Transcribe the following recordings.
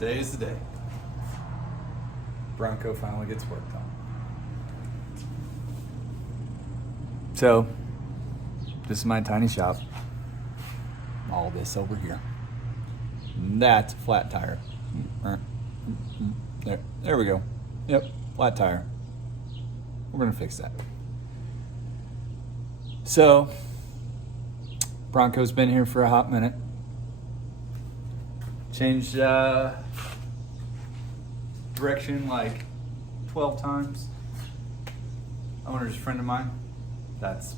Today is the day. Bronco finally gets worked on. So, this is my tiny shop. All this over here. And that's a flat tire. There we go. Yep, flat tire. We're gonna fix that. So, Bronco's been here for a hot minute. Changed direction like 12 times. Owner's a friend of mine. That's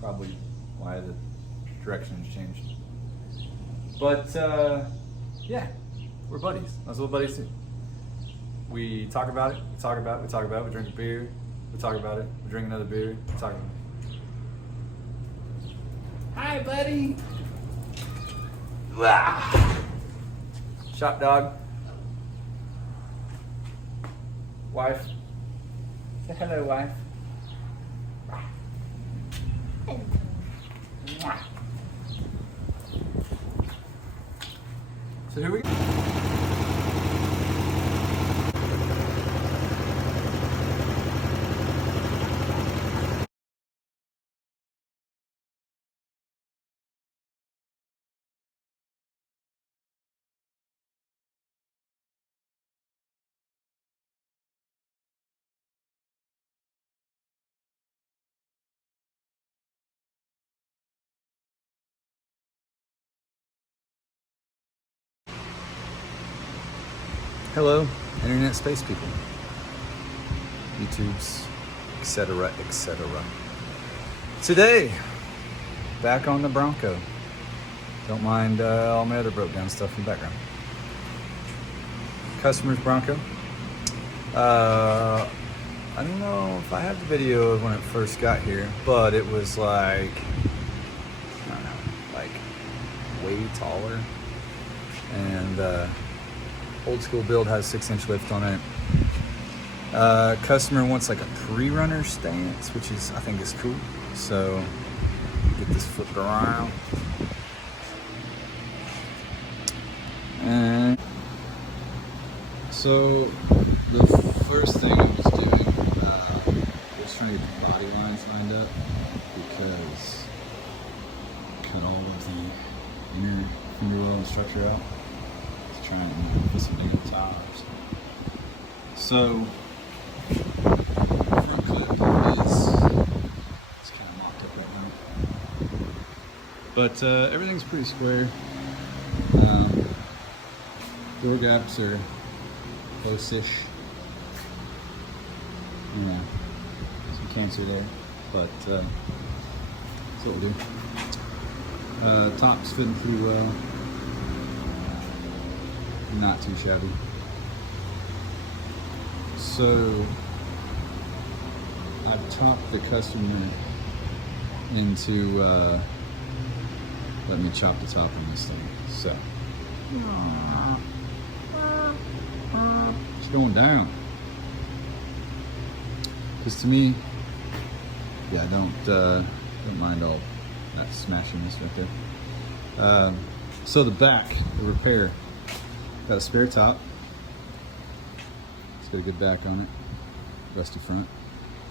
probably why the direction has changed. But yeah, we're buddies. That's what buddies do. We talk about it, we talk about it, we talk about it, we drink a beer, we talk about it, we drink another beer, we talk about it. Hi, buddy. Wow. Shop dog. Wife. Say hello, wife. So here we go. Hello, internet space people, YouTubes, etc., etc. Today, back on the Bronco. Don't mind all my other broke down stuff in the background. Customer's Bronco. I don't know if I have the video of when it first got here, but it was like, I don't know, like way taller. And old school build has 6-inch lift on it. Customer wants like a pre-runner stance, which is, I think, is cool. So get this flipped around. And so the first thing I was doing was trying to get the body lines lined up, because cut all of the inner finger well and structure out. Trying to put some new tires. So front clip is kind of mocked up right now, but everything's pretty square. Door gaps are close-ish. You know, some cancer there, but that's what we'll do. Top's fitting pretty well. Not too shabby. So I've topped the customer into let me chop the top on this thing. So it's going down. Because to me, yeah, don't mind all that smashiness right there. So the back, the repair. Got a spare top. It's got a good back on it. Rusty front.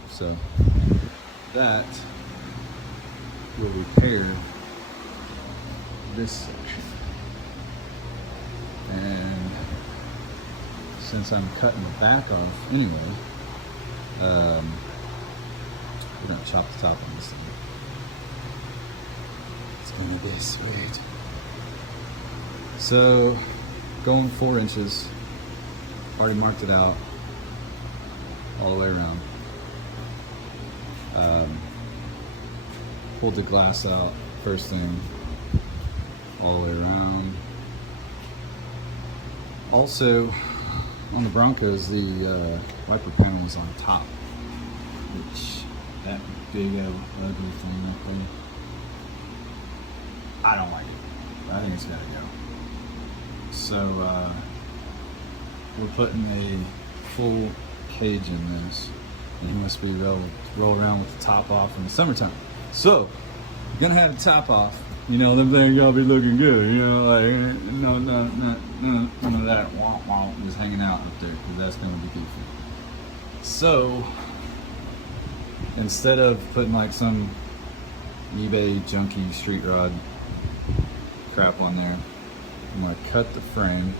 So that will repair this section. And since I'm cutting the back off anyway, we're gonna chop the top on this thing. It's gonna be sweet. So going 4 inches, already marked it out all the way around. Pulled the glass out first thing, all the way around. Also, on the Broncos, the wiper panel is on top, which that big ugly thing up there, I don't like it. I think it's gotta go. So we're putting a full cage in this, and he must be able to roll around with the top off in the summertime. So we're gonna have the top off, You know, them things gotta be looking good. You know, like none of that womp womp is hanging out up there, because that's gonna be goofy. So instead of putting like some eBay junky street rod crap on there, I'm gonna cut the frame.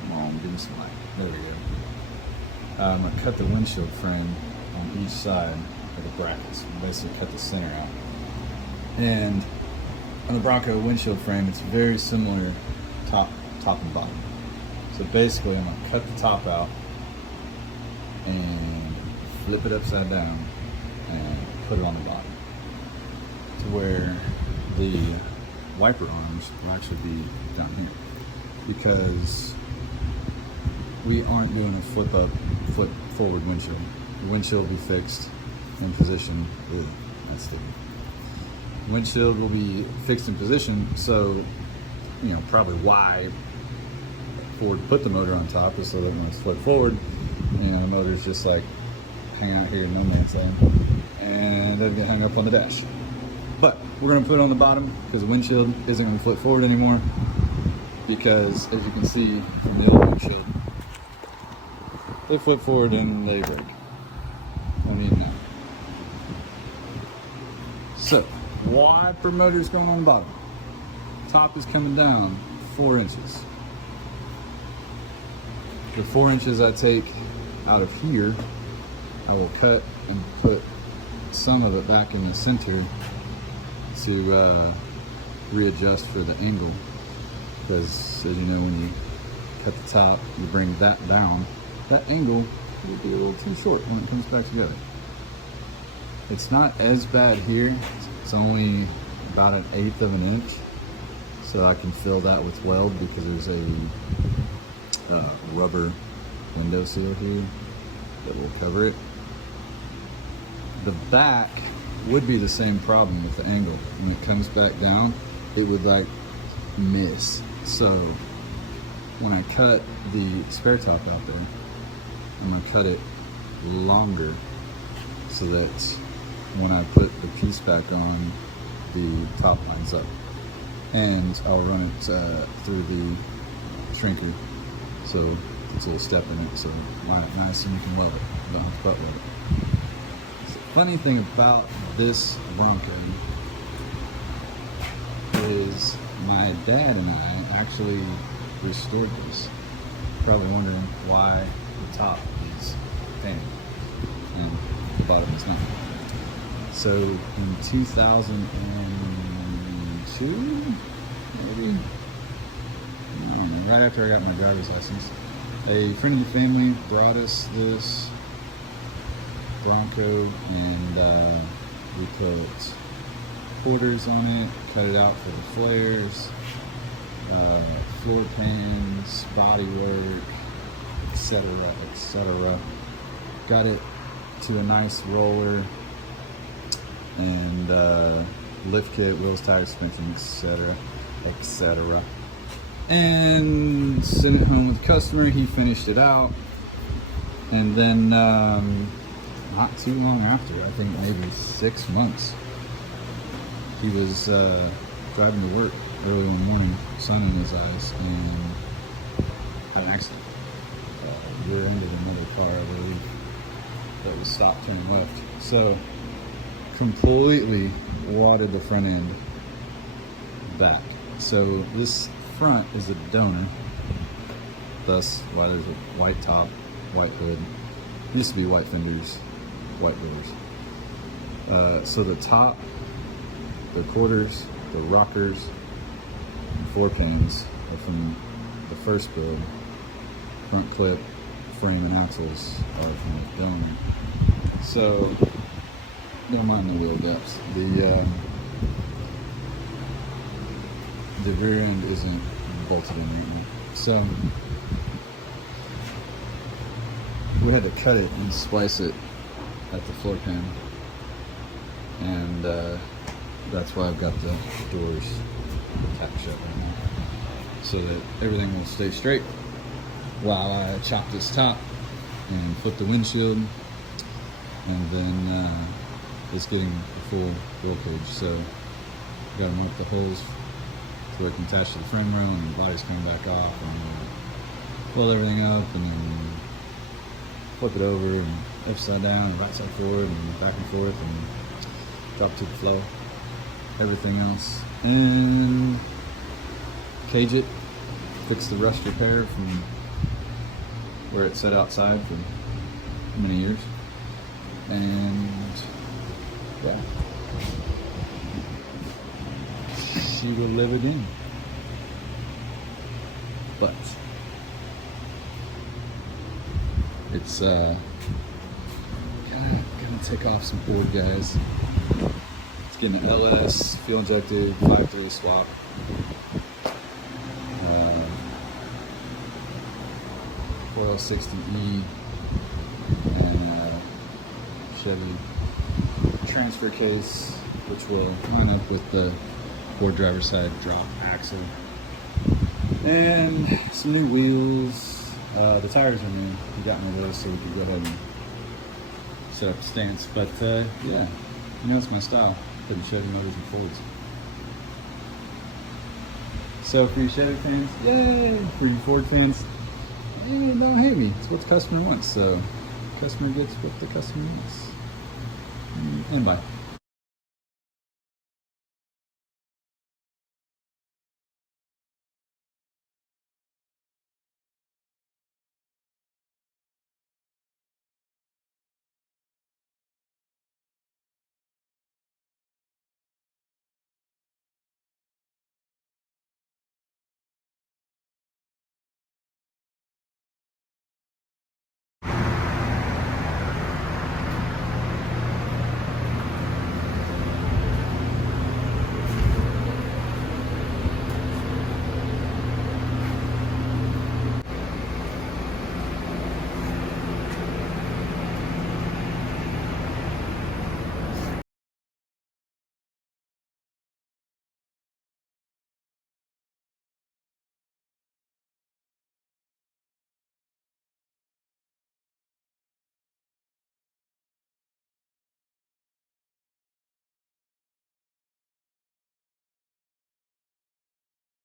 Come on, give me some light. There we go. I'm gonna cut the windshield frame on each side of the brackets. Basically cut the center out. And on the Bronco windshield frame, it's very similar top and bottom. So basically I'm gonna cut the top out and flip it upside down and put it on the bottom, to where the wiper arms will actually be down here, because we aren't doing a flip forward windshield. The windshield will be fixed in position. Ugh, that's sticky. Windshield will be fixed in position, so you know probably why Ford put the motor on top is so that when it's flipped forward, you know, the motor's just like hang out here in no man's land and doesn't get hung up on the dash. But we're gonna put it on the bottom because the windshield isn't gonna flip forward anymore, because as you can see from the old windshield, they flip forward and they break. Don't need that. So, wiper motor's going on the bottom. Top is coming down 4 inches. The 4 inches I take out of here, I will cut and put some of it back in the center to readjust for the angle, because as you know, when you cut the top, you bring that down, that angle will be a little too short when it comes back together. It's not as bad here. It's only about 1/8 of an inch, so I can fill that with weld because there's a rubber window seal here that will cover it. The back would be the same problem with the angle. When it comes back down, it would like miss. So when I cut the spare top out there, I'm gonna cut it longer so that when I put the piece back on, the top lines up. And I'll run it through the shrinker, so it's a little step in it, so line it nice and you can weld it. You don't have to butt weld it. The funny thing about this Bronco is my dad and I actually restored this. Probably wondering why the top is Payne and the bottom is not. So in 2002, maybe, I don't know, right after I got my driver's license, a friend of the family brought us this Bronco, and we put quarters on it, cut it out for the flares, floor pans, body work, etc., etc. Got it to a nice roller, and lift kit, wheels, tires, suspension, etc., etc. And sent it home with the customer. He finished it out, and then not too long after, I think maybe 6 months, he was driving to work early one morning, sun in his eyes, and had an accident. Rear-ended another car, I believe, that was stopped turning left. So completely wadded the front end back. So this front is a donor, thus why there's a white top, white hood. It used to be white fenders, white doors. So the top, the quarters, the rockers, and floor pans are from the first build. Front clip, frame, and axles are from the donor. So don't mind the wheel depths. The rear end isn't bolted in anymore. So we had to cut it and splice it at the floor pan, and that's why I've got the doors tacked shut right now, so that everything will stay straight while I chop this top and flip the windshield, and then it's getting the full roll cage. So got to mount the hose so it can attach to the frame rail, and the body's coming back off, and pull everything up, and then flip it over and upside down and right side forward and back and forth and drop to the flow. Everything else, and cage it, fix the rust repair from where it sat outside for many years, and yeah, she will live it in. But it's gonna take off some board, guys. It's getting an LS fuel injected 5.3 swap. Oil 60E and Chevy transfer case, which will line up with the board driver side drop axle, and some new wheels. The tires are new. We got me those so we could go ahead and set up the stance. But yeah, you know it's my style, putting Chevy motors in Fords. So for you Chevy fans, yay! For you Ford fans, hey, don't hate me. It's what the customer wants. So customer gets what the customer wants. And bye.